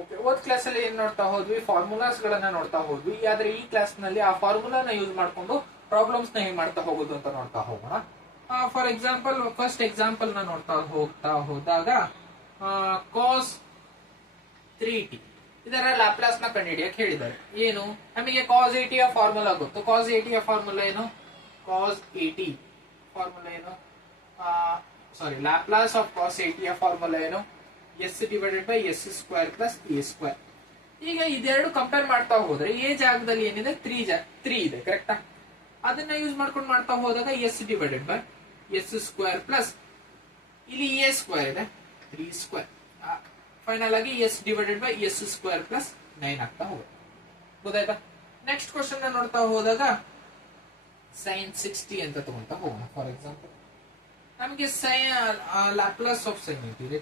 Okay, ಹೋದ್ class ಅಲ್ಲಿ ಏನ್ ನೋಡ್ತಾ ಹೋದ್ವಿ, ಫಾರ್ಮುಲಾಸ್ ಗಳನ್ನ ನೋಡ್ತಾ ಹೋದ್ವಿ. ಆದ್ರೆ ಈ ಕ್ಲಾಸ್ ನಲ್ಲಿ ಆ ಫಾರ್ಮುಲಾನ ಯೂಸ್ ಮಾಡ್ಕೊಂಡು ಪ್ರಾಬ್ಲಮ್ಸ್ ನ ಹೇಗೆ ಮಾಡ್ತಾ ಹೋಗೋದು ಅಂತ ನೋಡ್ತಾ ಹೋಗೋಣ. ಫಾರ್ ಎಕ್ಸಾಂಪಲ್, ಫಸ್ಟ್ ಎಕ್ಸಾಂಪಲ್ ನ ನೋಡ್ತಾ ಹೋದಾಗ ಕಾಸ್ 3t ಇದರ ಲ್ಯಾಪ್ಲಾಸ್ ನ ಕಂಡುಹಿಡಿಯಕ್ಕೆ ಹೇಳಿದ್ದಾರೆ. ಏನು, ನಮಗೆ ಕಾಸ್ 80 ಯ ಫಾರ್ಮುಲಾ ಗೊತ್ತು. ಕಾಸ್ 80 ಯ ಫಾರ್ಮುಲಾ ಏನು? ಕಾಸ್ 80 ಫಾರ್ಮುಲಾ ಏನು? ಸಾರಿ, ಲ್ಯಾಪ್ಲಾಸ್ ಆಫ್ ಕಾಸ್ 80 ಯ ಫಾರ್ಮುಲಾ ಏನು? s divided by s square plus a square. ಈಗ ಇದೆರಡು ಕಂಪೇರ್ ಮಾಡ್ತಾ ಹೋದ್ರೆ a ಜಾಗದಲ್ಲಿ ಏನಿದೆ? 3 ಇದೆ, ಕರೆಕ್ಟಾ? ಅದನ್ನ ಯೂಸ್ ಮಾಡ್ಕೊಂಡು ಮಾಡ್ತಾ ಹೋದಾಗ s divided by s square plus ಇಲ್ಲಿ a ಸ್ಕ್ವೇರ್ ಇದೆ 3 ಸ್ಕ್ವೇರ್. ಫೈನಲ್ ಆಗಿ s divided by s square plus 9 ಆಗ್ತಾ ಹೋಗುತ್ತೆ. ಗೊತ್ತಾಯ್ತಾ? ನೆಕ್ಸ್ಟ್ ಕ್ವಶನ್ ನೋಡ್ತಾ ಹೋದಾಗ sin 60 ಅಂತ ತಗೊಂತಾ ಹೋಗೋಣ. ಫಾರ್ ಎಕ್ಸಾಂಪಲ್, ನಮಗೆ Laplace of sin 80,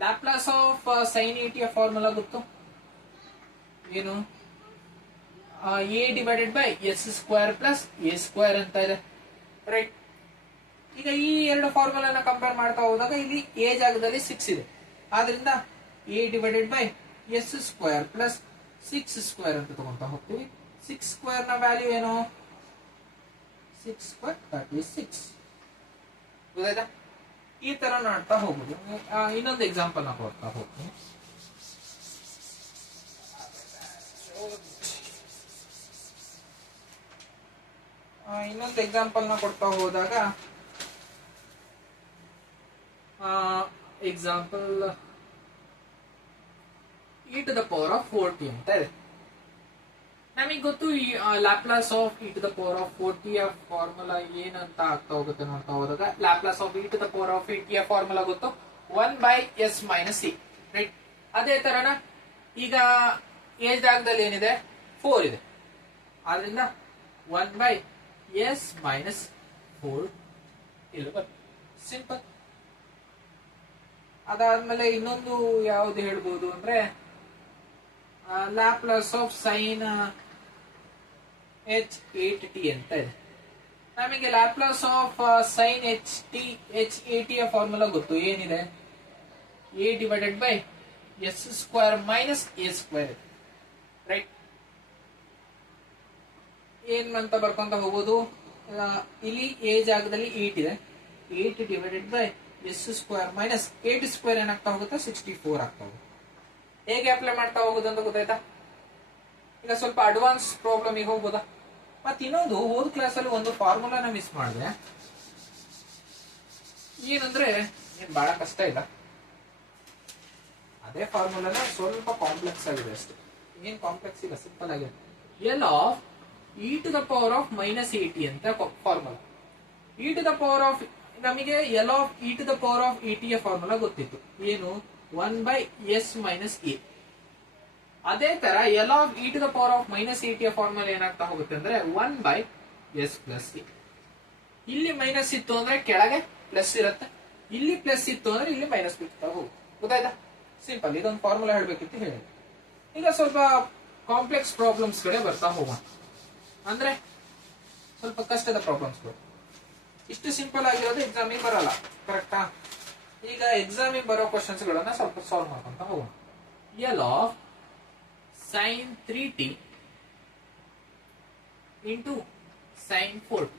Laplace of sin 80 ಯ ಫಾರ್ಮುಲಾ ಗೊತ್ತು. ಏನು? a divided by s square plus a square ಅಂತ ಇದೆ, ರೈಟ್? ಈಗ ಈ ಎರಡು ಫಾರ್ಮುಲಾನ ಕಂಪೇರ್ ಮಾಡ್ತಾ ಹೋದಾಗ ಇಲ್ಲಿ a ಜಾಗದಲ್ಲಿ 6 ಇದೆ, ಆದ್ರಿಂದ a divided by s square plus 6 square ಅಂತ ತಗೊಂತಾ ಹೋಗ್ತೀವಿ. 6 ಸ್ಕ್ವೇರ್ ನ ವ್ಯಾಲ್ಯೂ ಏನು? 6 ಸ್ಕ್ವೇರ್ 36. ಗೊತ್ತಾಯ್ತಾ? ಈ ತರ ನೋಡ್ತಾ ಹೋಗುದು. ಇನ್ನೊಂದು ಎಕ್ಸಾಂಪಲ್ ನ ಕೊಡ್ತಾ ಹೋಗ್ತೀನಿ. ಇನ್ನೊಂದು ಎಕ್ಸಾಂಪಲ್ ನ ಕೊಡ್ತಾ ಹೋದಾಗ example e to the power of 40 ಅಂತ ಇದೆ. ನಮಗೆ ಗೊತ್ತು Laplace of e to the power of 40 ಯ ಫಾರ್ಮುಲಾ ಏನಂತ ಆಗ್ತಾ ಹೋಗುತ್ತೆ ನೋಡ್ತಾ ಹೋದಾಗ, Laplace of e to the power of 80 ಯ ಫಾರ್ಮುಲಾ ಗೊತ್ತು, 1 by s minus e, right? ಅದೇ ತರನ ಈಗ a ಜಾಗದಲ್ಲಿ ಏನಿದೆ? 4 ಇದೆ, ಆದ್ರಿಂದ 1 ಬೈ s ಮೈನಸ್ 4 ಇಲ್ಲಿ ಬರ್ತದೆ. ಸಿಂಪಲ್. ಅದಾದ್ಮೇಲೆ ಇನ್ನೊಂದು ಯಾವ್ದು ಹೇಳ್ಬೋದು ಅಂದ್ರೆ ಲ್ಯಾಪ್ಲಾಸ್ ಆಫ್ ಸೈನ್ h8t ಅಂತ ಇದೆ. ನಮಗೆ ಲ್ಯಾಪ್ಲಾಸ್ ಆಫ್ ಸೈನ್ h80 ಯ ಫಾರ್ಮುಲಾ ಗೊತ್ತು. ಏನಿದೆ? a divided by s square minus a square, right? ಏನ್ ಅಂತ ಬರ್ಕೊಂತ ಹೋಗೋದು, ಇಲ್ಲಿ a ಜಾಗದಲ್ಲಿ 8 ಇದೆ, 8 divided by s square minus 8 square ಏನಾಗ್ತಾ ಹೋಗುತ್ತೆ? 64 ಆಗ್ತಾ ಹೋಗುತ್ತೆ. ಹೇಗೆ ಅಪ್ಲೈ ಮಾಡ್ತಾ ಹೋಗೋದು ಅಂತ ಗೊತ್ತಾಯ್ತಾ? ಈಗ ಸ್ವಲ್ಪ ಅಡ್ವಾನ್ಸ್ ಪ್ರಾಬ್ಲಮ್ ಈಗ ಹೋಗ್ಬೋದಾ? ಮತ್ತೆ ಇನ್ನೊಂದು, ಹೋದ ಕ್ಲಾಸ್ ಅಲ್ಲಿ ಒಂದು ಫಾರ್ಮುಲಾನ ಮಿಸ್ ಮಾಡಿದೆ. ಏನಂದ್ರೆ ಏನ್ ಬಹಳ ಕಷ್ಟ ಇಲ್ಲ, ಅದೇ ಫಾರ್ಮುಲಾನ ಸ್ವಲ್ಪ ಕಾಂಪ್ಲೆಕ್ಸ್ ಆಗಿದೆ ಅಷ್ಟೇ. ಏನ್ ಕಾಂಪ್ಲೆಕ್ಸ್ ಇಲ್ಲ, ಸಿಂಪಲ್ ಆಗಿದೆ. L of e to the power of minus 80 ಅಂತ formula. e to the power of, ನಮಗೆ L of e to the power of 80 ಯ ಫಾರ್ಮುಲಾ ಗೊತ್ತಿತ್ತು. ಏನು? 1 ಬೈ s ಮೈನಸ್ a. ಅದೇ ತರ L of e to the power of minus 80 ಯ formula ಏನಾಗ್ತಾ ಹೋಗುತ್ತೆ ಅಂದ್ರೆ 1 ಬೈ s ಪ್ಲಸ್ a. ಇಲ್ಲಿ ಮೈನಸ್ ಇತ್ತು ಅಂದ್ರೆ ಕೆಳಗೆ ಪ್ಲಸ್ ಇರುತ್ತೆ, ಇಲ್ಲಿ ಪ್ಲಸ್ ಇತ್ತು ಅಂದ್ರೆ ಇಲ್ಲಿ ಮೈನಸ್ ಬಿಡ್ತಾ ಹೋಗುತ್ತೆ. ಗೊತ್ತಾಯ್ತಾ? ಸಿಂಪಲ್. ಇದೊಂದು ಫಾರ್ಮುಲಾ ಹೇಳ್ಬೇಕಿತ್ತು, ಹೇಳಿ. ಈಗ ಸ್ವಲ್ಪ ಕಾಂಪ್ಲೆಕ್ಸ್ ಪ್ರಾಬ್ಲಮ್ಸ್ ಕಡೆ ಬರ್ತಾ ಹೋಗೋಣ. ಅಂದ್ರೆ ಸ್ವಲ್ಪ ಕಷ್ಟದ ಪ್ರಾಬ್ಲಮ್ಸ್ಗಳು. ಇಷ್ಟು ಸಿಂಪಲ್ ಆಗಿರೋದು ಎಕ್ಸಾಮಿಗೆ ಬರಲ್ಲ, ಕರೆಕ್ಟಾ? ಈಗ ಎಕ್ಸಾಮಿಗೆ ಬರೋ ಕ್ವಶನ್ಸ್ ಗಳನ್ನ ಸ್ವಲ್ಪ ಸಾಲ್ವ್ ಮಾಡ್ಕೊಂತ ಹೋಗೋಣ. L of sin 3t into sin 4t.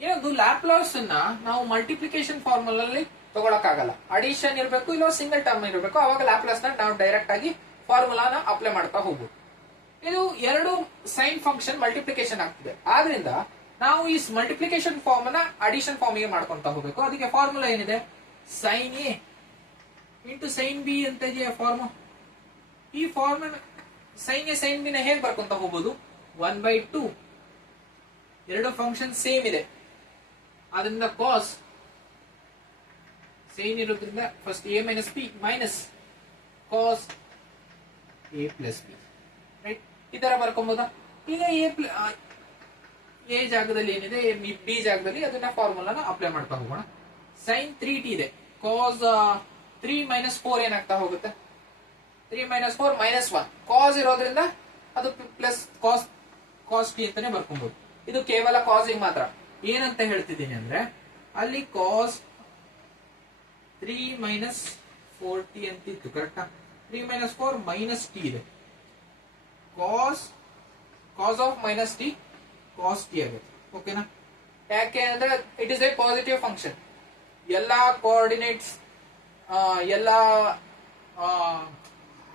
ಏನೊಂದು ಲ್ಯಾಪ್ಲಾಸ್ ಅನ್ನ ನಾವು ಮಲ್ಟಿಪ್ಲಿಕೇಶನ್ ಫಾರ್ಮುಲಲ್ಲಿ ತಗೊಳಕ್ಕಾಗಲ್ಲ, ಅಡಿಷನ್ ಇರಬೇಕು, ಇಲ್ಲ ಸಿಂಗಲ್ ಟರ್ಮ್ ಇರಬೇಕು. ಅವಾಗ ಲ್ಯಾಪ್ಲಾಸ್ ನ ನಾವು ಡೈರೆಕ್ಟ್ ಆಗಿ ಫಾರ್ಮುಲಾನ ಅಪ್ಲೈ ಮಾಡ್ತಾ ಹೋಗ್ಬೋದು. ಇದು ಎರಡು ಸೈನ್ ಫಂಕ್ಷನ್ ಮಲ್ಟಿಪ್ಲಿಕೇಶನ್ ಆಗ್ತಿದೆ, ಆದ್ರಿಂದ ನಾವು ಈ ಮಲ್ಟಿಪ್ಲಿಕೇಶನ್ ಫಾರ್ಮ್ ನ ಅಡಿಷನ್ ಫಾರ್ಮ್ ಗೆ ಮಾಡ್ಕೊಂತ ಹೋಗ್ಬೇಕು. ಅದಕ್ಕೆ ಫಾರ್ಮುಲಾ ಏನಿದೆ? Sine A into sine B ಅಂತ ಇದೆಯಾ ಫಾರ್ಮ್. ಈ form sine A sine B ನ ಹೇಗೆ ಬರ್ಕೊಂತ ಹೋಗ್ಬೋದು? 1 ಬೈ 2, ಎರಡು ಫಂಕ್ಷನ್ ಸೇಮ್ ಇದೆ, ಅದರಿಂದ ಕಾಸ್ ಸೈನ್ ಇರೋದ್ರಿಂದ first A minus B minus cos A plus B, right? ಈ ತರ ಬರ್ಕೊಬೋದಾ? ಈಗ ಎ ಜಾಗದಲ್ಲಿ ಏನಿದೆ, ಬಿ ಜಾಗದಲ್ಲಿ ಅದನ್ನ ಫಾರ್ಮುಲಾನ ಅಪ್ಲೈ ಮಾಡ್ತಾ ಹೋಗೋಣ. ಸೈನ್ 3t ಇದೆ, ಕಾಸ್ 3 ಮೈನಸ್ 4 ಏನಾಗ್ತಾ ಹೋಗುತ್ತೆ? 3 ಮೈನಸ್ 4 ಮೈನಸ್ 1. ಕಾಸ್ ಇರೋದ್ರಿಂದ ಅದು ಪ್ಲಸ್ ಕಾಸ್ ಟಿ ಅಂತಾನೆ ಬರ್ಕೊಬಹುದು. ಇದು ಕೇವಲ ಕಾಸಿಗೆ ಮಾತ್ರ. ಏನಂತ ಹೇಳ್ತಿದ್ದೀನಿ ಅಂದ್ರೆ ಅಲ್ಲಿ ಕಾಸ್ 3 ಮೈನಸ್ 4t ಅಂತ ಇತ್ತು, ಕರೆಕ್ಟಾ? 3 ಮೈನಸ್ 4 ಮೈನಸ್ ಟಿ ಇದೆ. Cos of minus T cos T ಆಗುತ್ತೆ. ಓಕೆನಾ? ಯಾಕೆ ಅಂದ್ರೆ it is a positive function. ಎಲ್ಲಾ ಕೋಆರ್ಡಿನೇಟ್ಸ್ ಎಲ್ಲಾ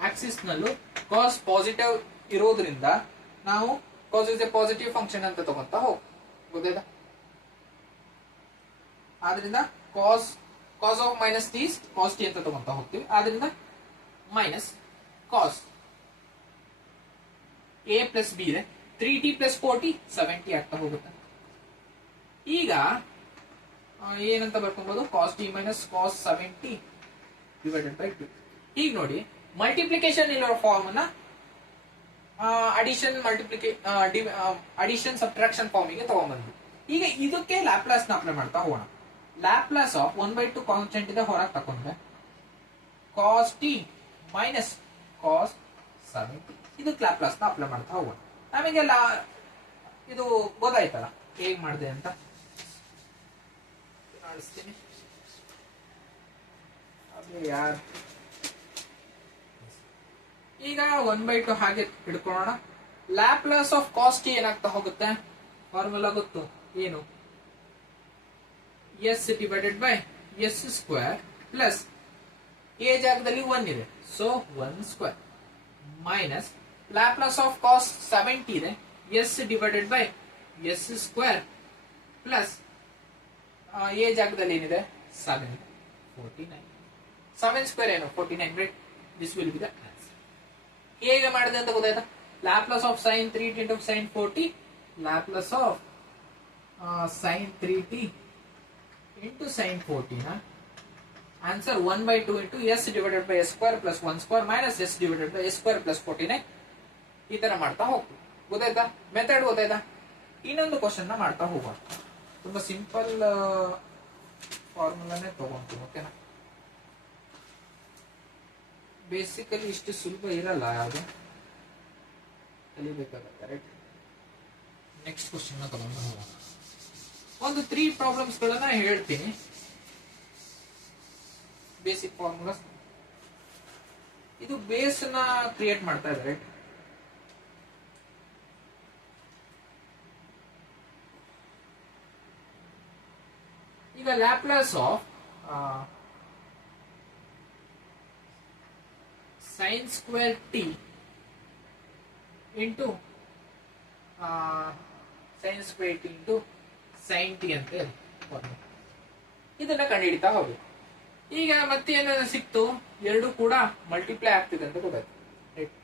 ಆಕ್ಸಿಸ್ ನಲ್ಲೂ ಕಾಸ್ ಪಾಸಿಟಿವ್ ಇರೋದ್ರಿಂದ ನಾವು cos is a positive function ಅಂತ ತಗೊಂತ ಹೋಗ್, ಗೊತ್ತಾಯ್ತಾ? ಆದ್ರಿಂದ cos of minus T cos T ಅಂತ ತಗೊಂತ ಹೋಗ್ತೀವಿ. ಆದ್ರಿಂದ minus cos A plus B ಇದೆ, 3t ಪ್ಲಸ್ 4t 7t ಆಗ್ತಾ ಹೋಗುತ್ತೆ. ಈಗ ಏನಂತ ಬರ್ಕೊಬಹುದು? Cos T minus cos 7t divided by 2. ಈಗ ನೋಡಿ, ಮಲ್ಟಿಪ್ಲಿಕೇಶನ್ ಇರೋ ಫಾರ್ಮ್ ಅನ್ನ ಅಡಿಷನ್ ಸಬ್ಟ್ರಾಕ್ಷನ್ ಫಾರ್ಮಿಗೆ ತಗೊಂಡ್ಬಂದ್ವಿ. ಈಗ ಇದಕ್ಕೆ ಲ್ಯಾಪ್ಲಾಸ್ ನ ಅಪ್ಲೈ ಮಾಡ್ತಾ ಹೋಗೋಣ. ಲ್ಯಾಪ್ಲಾಸ್ ಆಫ್ 1/2 ಕಾನ್ಸ್ಟೆಂಟ್ ಇದೆ, ಹೊರಗೆ ತಕೊಂಡ್ರೆ ಕಾಸ್ ಟಿ ಮೈನಸ್ ಕಾಸ್ 7t. ಇದಕ್ಕೆ ಲ್ಯಾಪ್ಲಾಸ್ ನ ಅಪ್ಲೈ ಮಾಡ್ತಾ ಹೋಗೋಣ. ನಮಗೆ ಇದು ಗೊತ್ತಾಯ್ತಲ್ಲ ಹೇಗ್ ಮಾಡಿದೆ ಅಂತ. ಮಾಡಿಸ್ತೀನಿ ಯಾರು. ಈಗ 1/2 ಹಾಗೆ ಹಿಡ್ಕೊಳ್ಳೋಣ. ಲ್ಯಾಪ್ಲಾಸ್ ಆಫ್ ಕಾಸ್ ಟಿ ಏನಾಗ್ತಾ ಹೋಗುತ್ತೆ? ಫಾರ್ಮುಲಾ ಗೊತ್ತು ಏನು? S divided by S square plus A ಜಾಗದಲ್ಲಿ 1 ಇದೆ, so 1 square minus Laplace of cos 7t ಇದೆ, S divided by S square plus A ಜಾಗದಲ್ಲಿ ಏನಿದೆ 7, 49. 7 ಸ್ಕ್ವೇರ್ ಏನು 49, right? This will be the answer. ಹೇಗೆ ಮಾಡಿದೆ ಅಂತ ಗೊತ್ತಾಯ್ತಾ? Laplace of sin 3t into sin 4t, Laplace of sin 3t into sin 4t ನ answer 1/2 into s divided by s square plus 1 square minus s divided by s square plus 49. ಈ ತರ ಮಾಡ್ತಾ ಹೋಗ್ತೀವಿ. ಗೊತ್ತಾಯ್ತಾ? ಮೆಥಡ್ ಗೊತ್ತಾಯ್ತಾ? ಇನ್ನೊಂದು question ನ ಮಾಡ್ತಾ ಹೋಗೋಣ. ತುಂಬಾ ಸಿಂಪಲ್ ಫಾರ್ಮುಲಾನೇ ತಗೊಂತೀವಿ. ಓಕೆನಾ? ಬೇಸಿಕಲಿ ಇಷ್ಟು ಸುಲಭ ಇರಲ್ಲ, ಯಾವುದು ಕಲಿಬೇಕಾಗತ್ತೆ, ರೈಟ್? ನೆಕ್ಸ್ಟ್ ಕ್ವಶನ್ ನ ತಗೊಂಡು ಹೋಗೋಣ. ಒಂದು 3 ಪ್ರಾಬ್ಲಮ್ಸ್ ಗಳನ್ನ ಹೇಳ್ತೀನಿ. Basic formulas. ಇದು ಬೇಸ್ ನ ಕ್ರಿಯೇಟ್ ಮಾಡ್ತಾ ಇದೆ, ರೈಟ್? ಈಗ Laplace of sin square t into sin square t into sin t ಅಂತ ಇದನ್ನ ಕಂಡುಹಿಡಿತಾ ಹೋಗಿ. ಈಗ ಮತ್ತೆ ಏನಾದ್ರು ಸಿಕ್ತು, ಎರಡು ಕೂಡ ಮಲ್ಟಿಪ್ಲೈ ಆಗ್ತಿದೆ ಅಂತ ಗೊತ್ತಾಯ್ತು, ರೈಟ್?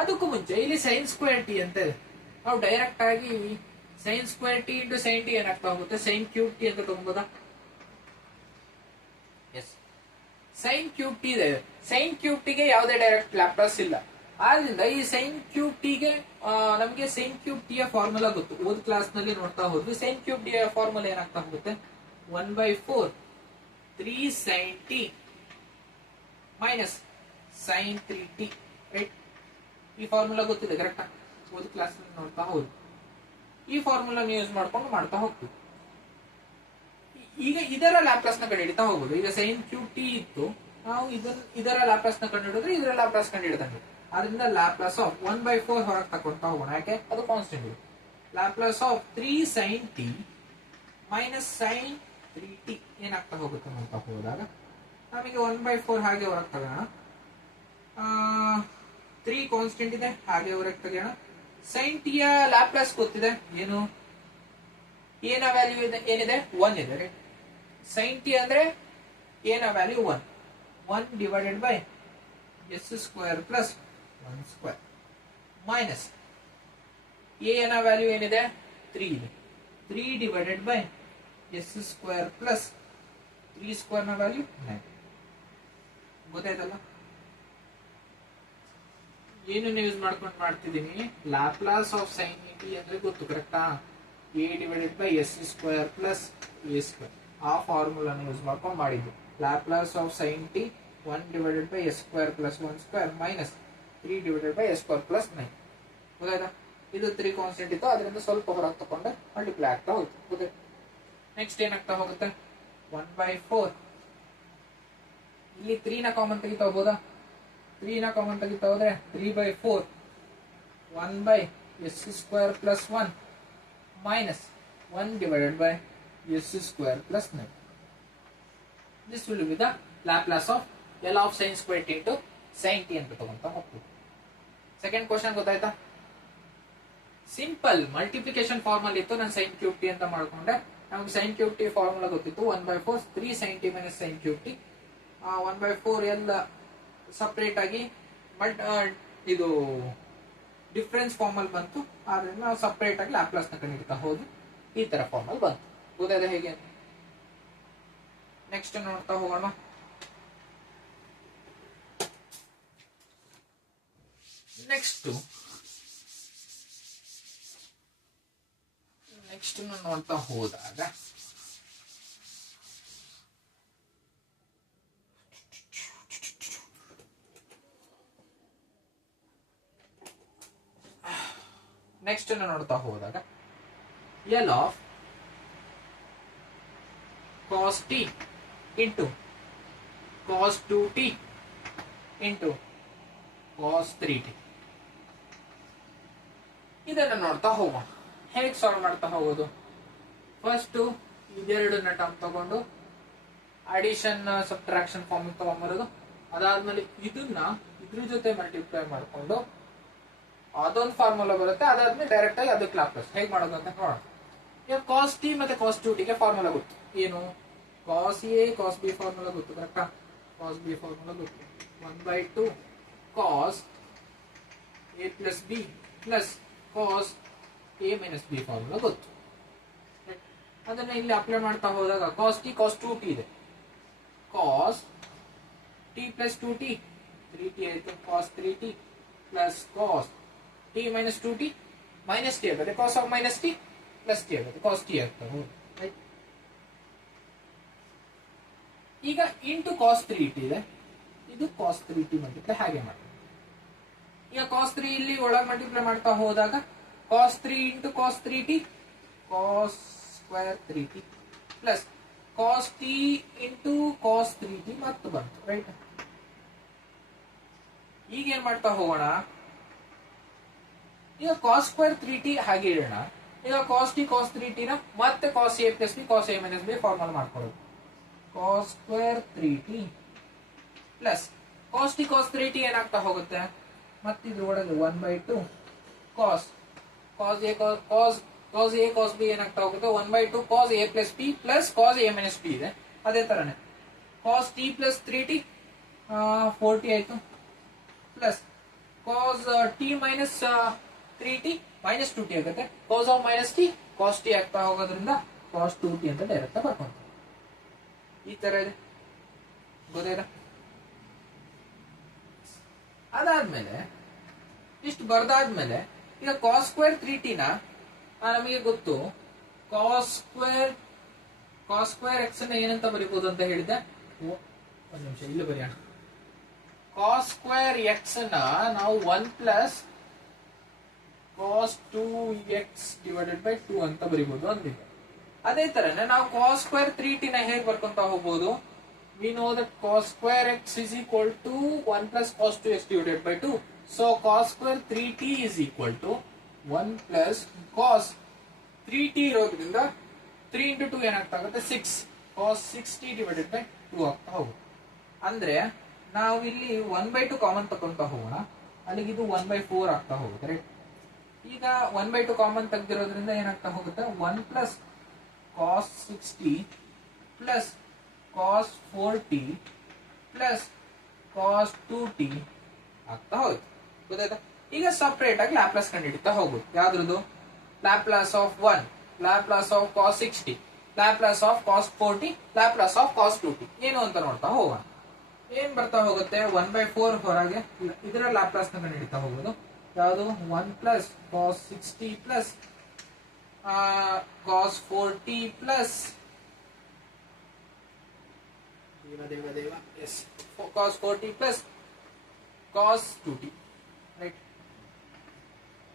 ಅದಕ್ಕೂ ಮುಂಚೆ ಇಲ್ಲಿ sin square t ಅಂತ ಇದೆ. ನಾವು ಡೈರೆಕ್ಟ್ ಆಗಿ sin square t into sin t ಏನಾಗ್ತಾ ಹೋಗುತ್ತೆ? sin cube t ಅಂತ ತಗೊಂಬೋದಾ? ಎಸ್, sin cube t ಇದೆ. sin cube t ಗೆ ಯಾವುದೇ ಡೈರೆಕ್ಟ್ ಲ್ಯಾಪ್ಲಾಸ್ ಇಲ್ಲ. ಆದ್ರಿಂದ ಈ sin cube t ಗೆ ನಮಗೆ sin cube t ಯ ಫಾರ್ಮುಲಾ ಗೊತ್ತು, ಓದ್ ಕ್ಲಾಸ್ ನಲ್ಲಿ ನೋಡ್ತಾ ಹೋದ್ವಿ. sin cube t ಯ ಫಾರ್ಮುಲಾ ಏನಾಗ್ತಾ ಹೋಗುತ್ತೆ? 1/4 3 sin t minus sin 3t, right? ಈ ಫಾರ್ಮುಲಾ ಗೊತ್ತಿದೆ, ಕರೆಕ್ಟಾ? ಓದ್ ಕ್ಲಾಸ್ ನಲ್ಲಿ ನೋಡ್ತಾ ಹೋದ್ವಿ. ಈ ಫಾರ್ಮುಲಾ ಯೂಸ್ ಮಾಡ್ಕೊಂಡು ಮಾಡ್ತಾ ಹೋಗ್ತೀವಿ. ಈಗ ಇದರ ಲ್ಯಾಪ್ಲಾಸ್ ನ ಕಂಡುಹಿಡಿತಾ ಹೋಗುದು. ಈಗ sin cube t ಇತ್ತು, ನಾವು ಇದರ ಲ್ಯಾಪ್ಲಾಸ್ ನ ಕಂಡುಹಿಡಿದ್ರೆ ಇದರ ಲ್ಯಾಪ್ಲಾಸ್ ಕಂಡುಹಿಡಿದಂಗೆ. ಅದರಿಂದ ಲ್ಯಾಪ್ಲಾಸ್ ಆಫ್ 1/4 ಹೊರಗೆ ತಕೊಂತಾ ಹೋಗೋಣ, ಯಾಕೆ? ಅದು ಕಾನ್ಸ್ಟೆಂಟ್ ಇದೆ. Laplace of 3 sin t minus sin 3t ಏನಾಗ್ತಾ ಹೋಗುತ್ತೆ ಅಂತ ಹೋದಾಗ ನಮಗೆ 1/4 ಹಾಗೆ ಹೊರಗೆ ತಗೋಣ. 3 ಕಾನ್ಸ್ಟೆಂಟ್ ಇದೆ, ಹಾಗೆ ಹೊರಗೆ ತೆಗೆಯೋಣ. sin t ಯ ಲ್ಯಾಪ್ಲಾಸ್ ಗೊತ್ತಿದೆ, ಏನು? ಏನ ವ್ಯಾಲ್ಯೂ ಇದೆ, ಏನಿದೆ? 1 ಇದೆ, ರೈಟ್? sin t ಅಂದ್ರೆ ಏನ value 1. 1 divided by S square plus 1 square minus ಏನ ವ್ಯಾಲ್ಯೂ ಏನಿದೆ? 3 ಇದೆ. 3 divided by S square plus 3 square ನ ವ್ಯಾಲ್ಯೂ 9. ಗೊತ್ತಾಯ್ತಲ್ಲ? ಏನನ್ನ ಯೂಸ್ ಮಾಡ್ಕೊಂಡು ಮಾಡ್ತಿದ್ದೀನಿ? ಲ್ಯಾಪ್ಲಾಸ್ ಆಫ್ sin t ಅಂದ್ರೆ ಗೊತ್ತು, ಕರೆಕ್ಟಾ? a divided by S square plus a square, ಆ ಫಾರ್ಮುಲಾನ ಯೂಸ್ ಮಾಡ್ಕೊಂಡು ಮಾಡಿದ್ದು. Laplace of sin t 1 divided by S square plus 1 square minus 3 divided by S square plus 9. ಗೊತ್ತಾಯ್ತಾ? ಇದು 3 ಕಾನ್ಸ್ಟೆಂಟ್ ಇತ್ತು, ಅದರಿಂದ ಸ್ವಲ್ಪ ಹೊರಗೆ ತಗೊಂಡೆ ಮಲ್ಟಿಪ್ಲೈ ಆಗ್ತಾ ಹೋಯ್ತು. ಗೊತ್ತಾಯ್ತು? ನೆಕ್ಸ್ಟ್ ಏನಾಗ್ತಾ ಹೋಗುತ್ತೆ 1/4. ಇಲ್ಲಿ 3 ನ ಕಾಮನ್ ತೆಗಿತಾ ಹೋಗ್ಬೋದಾ? 3 ನ ಕಾಮನ್ ತೆಗಿತಾ ಹೋದ್ರೆ 3/4 1/s² plus 1 minus 1 divided by s² plus 9. This will be the Laplace of L of sin square t into sin t ಅಂತ ತಗೊಂತಾ ಹೋಗ್ತೀವಿ. ಸೆಕೆಂಡ್ ಕ್ವಶನ್ ಗೊತ್ತಾಯ್ತಾ? ಸಿಂಪಲ್ ಮಲ್ಟಿಪ್ಲಿಕೇಶನ್ ಫಾರ್ಮಲ್ ಇತ್ತು, ನಾನು sin cube t ಅಂತ ಮಾಡ್ಕೊಂಡೆ. ನಮಗೆ sin cube t ಫಾರ್ಮುಲಾ ಗೊತ್ತಿತ್ತು 1/4 3 sin t minus sin cube t. 1/4 ಎಲ್ಲ ಸಪರೇಟ್ ಆಗಿ ಬಟ್ ಇದು ಡಿಫರೆನ್ಸ್ ಫಾರ್ಮಲ್ ಬಂತು, ಆದ್ರಿಂದ ನಾವು ಸಪರೇಟ್ ಆಗಿ ಲ್ಯಾಪ್ಲಾಸ್ ನ ಕಂಡುಹಿಡಿತಾ ಹೋದ್ವಿ. ಈ ತರ ಫಾರ್ಮಲ್ ಬಂತು. ಗೊತ್ತಾಯ್ತಾ ಹೇಗೆ? ನೆಕ್ಸ್ಟ್ ನೋಡ್ತಾ ಹೋಗೋಣ. ನೆಕ್ಸ್ಟ್ ನೋಡ್ತಾ ಹೋದಾಗ L of cos t into cos 2t into cos 3t ಇದನ್ನ ನೋಡ್ತಾ ಹೋಗೋಣ. ಹೇಗೆ ಸಾಲ್ವ್ ಮಾಡ್ತಾ ಹೋಗೋದು? ಫಸ್ಟ್ ಇದೆರಡನ್ನ ಟರ್ಮ್ ತಗೊಂಡು ಅಡಿಷನ್ ಸಬ್ಟ್ರಾಕ್ಷನ್ ಫಾರ್ಮ್ ತಗೊಂಡ್ಬರೋದು. ಅದಾದ್ಮೇಲೆ ಇದನ್ನ ಇದ್ರ ಜೊತೆ ಮಲ್ಟಿಪ್ಲೈ ಮಾಡ್ಕೊಂಡು ಅದೊಂದು ಫಾರ್ಮುಲಾ ಬರುತ್ತೆ. ಅದಾದ್ಮೇಲೆ ಡೈರೆಕ್ಟ್ ಆಗಿ ಅದಕ್ಕೆ ಲ್ಯಾಪ್ಲಾಸ್ ಹೇಗೆ ಮಾಡೋದು ಅಂತ ನೋಡೋಣ. ಈಗ ಕಾಸ್ ಟಿ ಮತ್ತೆ ಕಾಸ್ 2t ಗೆ ಫಾರ್ಮುಲಾ ಗೊತ್ತು. ಏನು? Cos A cos B formula ಗೊತ್ತು, ಕರೆಕ್ಟಾ? ಕಾಸ್ ಬಿ ಫಾರ್ಮುಲಾ ಗೊತ್ತು. 1/2 cos A plus B plus cos A minus B formula ಗೊತ್ತು. ಅದನ್ನ ಇಲ್ಲಿ ಅಪ್ಲೈ ಮಾಡ್ತಾ ಹೋದಾಗ ಕಾಸ್ ಟಿ ಕಾಸ್ 2t ಇದೆ. ಕಾಸ್ ಟಿ ಪ್ಲಸ್ 2t 3t ಆಯ್ತು. Cos 3t plus cos T minus 2t minus T ಆಗುತ್ತೆ. Cos of minus T plus T ಆಗುತ್ತೆ. Cos T ಆಗ್ತದೆ. ಈಗ ಇಂಟು ಕಾಸ್ 3t ಇದೆ. ಇದು ಕಾಸ್ 3t ಮಲ್ಟಿಪ್ಲೈ ಹಾಗೆ ಮಾಡಿ. ಈಗ ಕಾಸ್ 3 ಇಲ್ಲಿ ಒಳಗೆ ಮಲ್ಟಿಪ್ಲೈ ಮಾಡ್ತಾ ಹೋದಾಗ cos 3 into cos 3t cos square 3t plus cos T into cos 3t ಮತ್ತೆ ಬಂತು, ರೈಟ್? ಈಗ ಏನ್ ಮಾಡ್ತಾ ಹೋಗೋಣ? ಈಗ ಕಾಸ್ ಸ್ಕ್ವೇರ್ 3t ಹಾಗೆ ಇಡೋಣ. ಈಗ ಕಾಸ್ ಟಿ ಕಾಸ್ 3t ನ ಮತ್ತೆ cos A plus B cos A minus B formula ಮಾಡ್ಕೊಳ್ಳೋದು. Cos square 3t plus cos T cos 3t ಏನಾಗ್ತಾ ಹೋಗುತ್ತೆ? ಮತ್ತೆ ಇದ್ರೊಳಗೆ 1/2 ಕಾಸ್ ಕಾಸ್ ಎ ಕಾಸ್ ಬಿ ಏನಾಗ್ತಾ ಹೋಗುತ್ತೆ? 1/2 cos A plus B plus cos A minus B ಇದೆ. ಅದೇ ತರನೇ cos T plus 3t 4t ಆಯ್ತು plus cos T minus 3t minus 2t ಆಗುತ್ತೆ. Cos of minus T cos T ಆಗ್ತಾ ಹೋಗೋದ್ರಿಂದ ಕಾಸ್ 2t ಅಂತ ಡೈರೆಕ್ಟ್ ಬರ್ಕೊಂತೀವಿ. ಈ ತರ ಇದೆ. ಗೊತ್ತಾಯ್ತಾ? ಅದಾದ್ಮೇಲೆ ಇಷ್ಟು ಬರ್ದಾದ್ಮೇಲೆ ಈಗ ಕಾಸ್ ಸ್ಕ್ವೇರ್ 3t ನ ನಮಗೆ ಗೊತ್ತು. ಕಾಸ್ ಸ್ಕ್ವೇರ್ ಎಕ್ಸ್ ನ ಏನಂತ ಬರೀಬಹುದು ಅಂತ ಹೇಳಿದೆ. ಒಂದು ನಿಮಿಷ ಇಲ್ಲಿ ಬರೆಯೋಣ. ಕಾಸ್ ಸ್ಕ್ವೇರ್ ಎಕ್ಸ್ ನ ನಾವು 1 plus cos 2x divided by 2 ಅಂತ ಬರೀಬಹುದು ಅಂದಿದೆ. ಅದೇ ತರನೇ ನಾವು ಕಾಸ್ ಸ್ಕ್ವೇರ್ 3t ನ ಹೇಗೆ ಬರ್ಕೊಂತ ಹೋಗ್ಬೋದು? We know that cos square x is equal to 1 plus cos 2x divided by 2. So cos square 3t is equal to 1 plus cos 3t ಇರೋದ್ರಿಂದ 3 into 2 ಏನಾಗ್ತಾ ಆಗುತ್ತೆ? 6 cos 6t divided by 2 ಆಗ್ತಾ ಹೋಗುತ್ತೆ. ಅಂದ್ರೆ ನಾವು ಇಲ್ಲಿ 1/2 ಕಾಮನ್ ತಕೊಂತ ಹೋಗೋಣ. ಅಲ್ಲಿಗೆ ಇದು 1/4 ಆಗ್ತಾ ಹೋಗುತ್ತೆ, ರೈಟ್? ಈಗ 1/2 ಕಾಮನ್ ತೆಗೆದಿರೋದ್ರಿಂದ ಏನಾಗ್ತಾ ಹೋಗುತ್ತೆ? 1 plus cos 6t plus cos 4t plus cos 2t ಆಗ್ತಾ ಹೋಗುತ್ತೆ. ಗೊತ್ತಾಯ್ತಾ? ಈಗ ಸಪರೇಟ್ ಆಗಿ ಲ್ಯಾಪ್ಲಾಸ್ ಕಂಡುಹಿಡಿತಾ ಹೋಗುದು. ಯಾವ್ದ್ರದ್ದು? Laplace of 1, Laplace of cos 6t, Laplace of cos 4t, Laplace of cos 2t ಏನು ಅಂತ ನೋಡ್ತಾ ಹೋಗೋಣ. ಏನ್ ಬರ್ತಾ ಹೋಗುತ್ತೆ? 1/4 ಹೊರಗೆ ಇದರ ಲ್ಯಾಪ್ಲಾಸ್ ನ ಕಂಡುಹಿಡಿತಾ ಹೋಗುದು. ಯಾವುದು? 1 plus cos 6t plus cos 4t plus cos 4t plus cos 2t, right?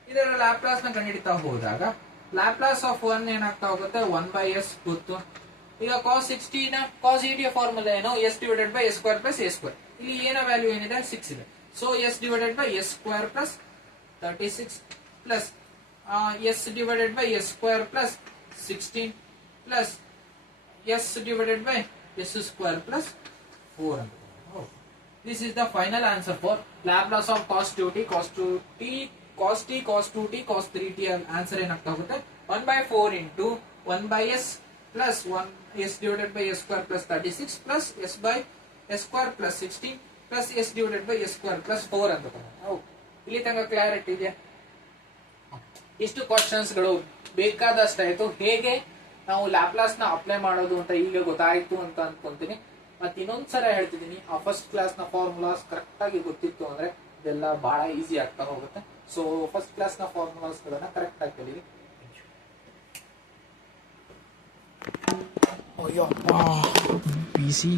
ಇದರ ಲ್ಯಾಪ್ಲಾಸ್ ನ ಕಂಡುಹಿಡಿತಾ ಹೋದಾಗ ಲ್ಯಾಪ್ಲಾಸ್ ಆಫ್ 1 ಏನಾಗ್ತಾ ಹೋಗುತ್ತೆ 1/s ಗೊತ್ತು. ಈಗ cos 60 ನ cos 80 ಫಾರ್ಮುಲಾ ಏನು s divided by s square plus a square. ಇಲ್ಲಿ ಏನ ವ್ಯಾಲ್ಯೂ ಏನಿದೆ 6 ಇದೆ. So s divided by s square plus 36 plus s divided by s square plus 16 plus s divided by s square plus 4 ಅಂತ. This is the final answer for Laplace of cos 2t, cos 2t, cos t, cos 2t, cos 3t. Answer ಏನಾಗ್ತಾ ಹೋಗುತ್ತೆ 1/4 into 1/s plus 1s divided by s square plus 36 plus s by s square plus 16 plus s divided by s square plus 4 ಅಂತ ಬರುತ್ತೆ. ಇಲ್ಲಿ ತನಕ clarity ಇದೆ. ಇಷ್ಟು questions ಗಳು ಬೇಕಾದಷ್ಟಾಯ್ತು. ಹೇಗೆ ನಾವು ಲ್ಯಾಪ್ಲಾಸ್ ನ ಅಪ್ಲೈ ಮಾಡೋದು ಅಂತ ಈಗ ಗೊತ್ತಾಯ್ತು ಅಂತ ಅನ್ಕೊಂತೀನಿ. ಮತ್ತೆ ಇನ್ನೊಂದ್ಸಲ ಹೇಳ್ತಿದ್ದೀನಿ, ಆ ಫಸ್ಟ್ ಕ್ಲಾಸ್ ನ ಫಾರ್ಮುಲಾಸ್ ಕರೆಕ್ಟ್ ಆಗಿ ಗೊತ್ತಿತ್ತು ಅಂದ್ರೆ ಇದೆಲ್ಲ ಬಹಳ ಈಸಿ ಆಗ್ತಾ ಹೋಗುತ್ತೆ. ಸೊ ಫಸ್ಟ್ ಕ್ಲಾಸ್ ನ ಫಾರ್ಮುಲಾಸ್ ಗಳನ್ನ ಕರೆಕ್ಟ್ ಆಗಿ ಕಲೀರಿ. Oh, yeah. Wow. Busy.